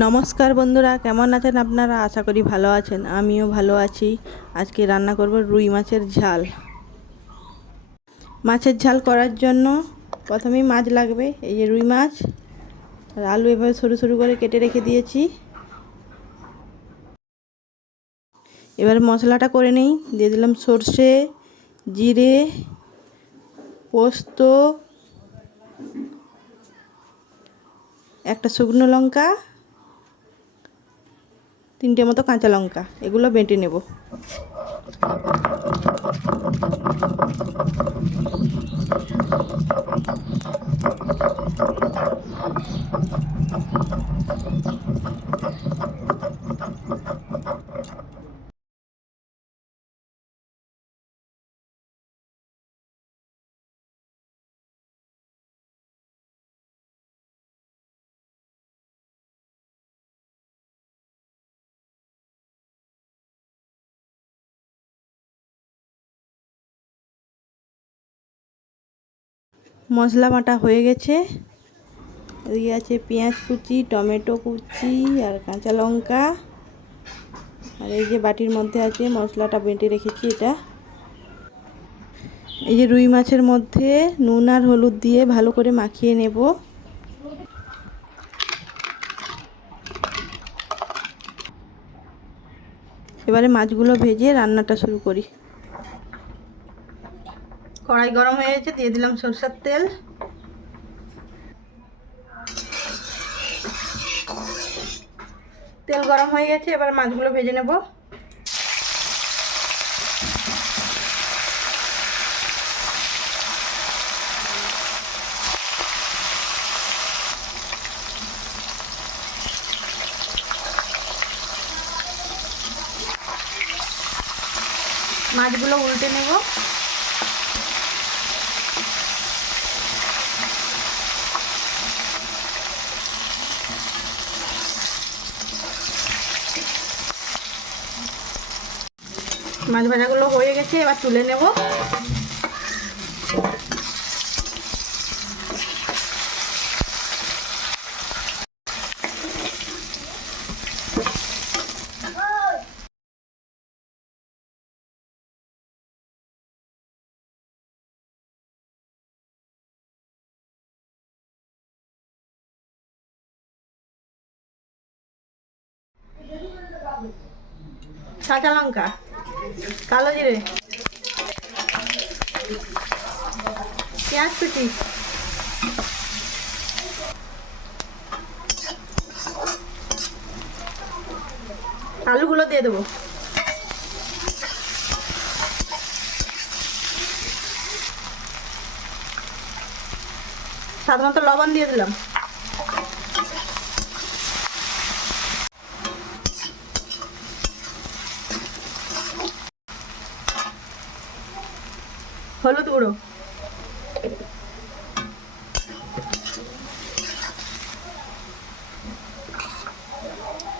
নমস্কার বন্ধুরা, কেমন আছেন আপনারা? আশা করি ভালো আছেন। আমিও ভালো আছি। আজকে রান্না করব রুই মাছের ঝাল। মাছের ঝাল করার জন্য প্রথমেই মাছ লাগবে। এই যে রুই মাছ, আর আলু এভাবে সরু সরু করে কেটে রেখে দিয়েছি। এবার মশলাটা করে নেই। দিয়ে দিলাম সর্ষে, জিরে, পোস্ত, একটা শুকনো লঙ্কা তিনটে মতো কাঁচা লঙ্কা এগুলো বেটে নেব। মশলা বাটা হয়ে গেছে। এদিকে আছে পেঁয়াজ কুচি, টমেটো কুচি আর কাঁচা লঙ্কা। আর এই যে বাটির মধ্যে আছে মশলাটা বেটে রেখেছি এটা। এই যে রুই মাছের মধ্যে নুন আর হলুদ দিয়ে ভালো করে মাখিয়ে নেব। এবারে মাছগুলো ভেজে রান্নাটা শুরু করি। কড়াই গরম হয়ে গেছে, দিয়ে দিলাম সরষের তেল। তেল গরম হয়ে গেছে, এবার মাছগুলো ভেজে নেব। মাছগুলো উল্টে নেব। মাছ ভাজাগুলো হয়ে গেছে এবার তুলে নেব। কাঁচা লঙ্কা? কালো জিরে। পেঁয়াজ কুচি। আলুগুলো দিয়ে দেবো। সাধারণত লবণ দিয়ে দিলাম। হলুদ গুঁড়ো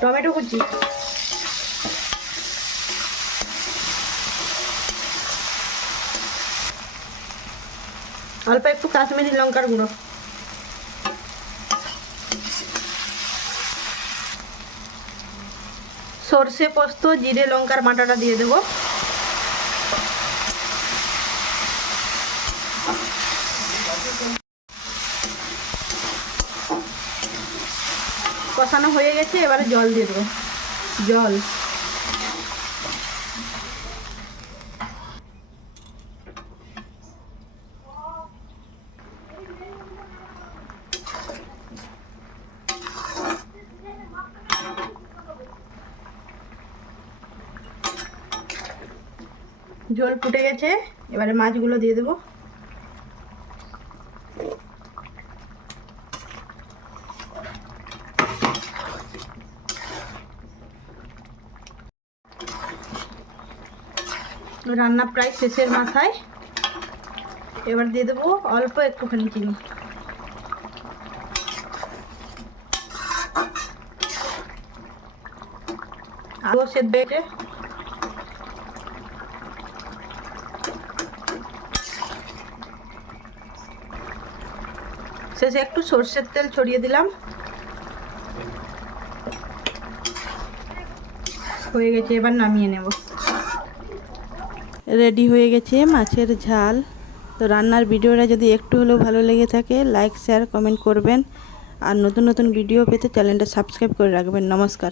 টমেটো কুচি। অল্প একটু কাশ্মীরি লঙ্কার গুঁড়ো। সর্ষে পোস্ত, জিরে লঙ্কার বাটাটা দিয়ে দেবো। কষানো হয়ে গেছে, এবারে জল দিয়ে দেবো। জল। জল ফুটে গেছে, এবারে মাছগুলো দিয়ে দেবো। রান্না প্রায় শেষের মাথায়। এবার দিয়ে দেবো অল্প একটুখানি চিনি। শেষে একটু সর্ষের তেল ছড়িয়ে দিলাম। হয়ে গেছে, এবার নামিয়ে নেব। রেডি হয়ে গেছে মাছের ঝাল। তো রান্নার ভিডিওটা যদি একটু হলেও ভালো লেগে থাকে লাইক শেয়ার কমেন্ট করবেন। আর নতুন নতুন ভিডিও পেতে চ্যানেলটা সাবস্ক্রাইব করে রাখবেন। নমস্কার।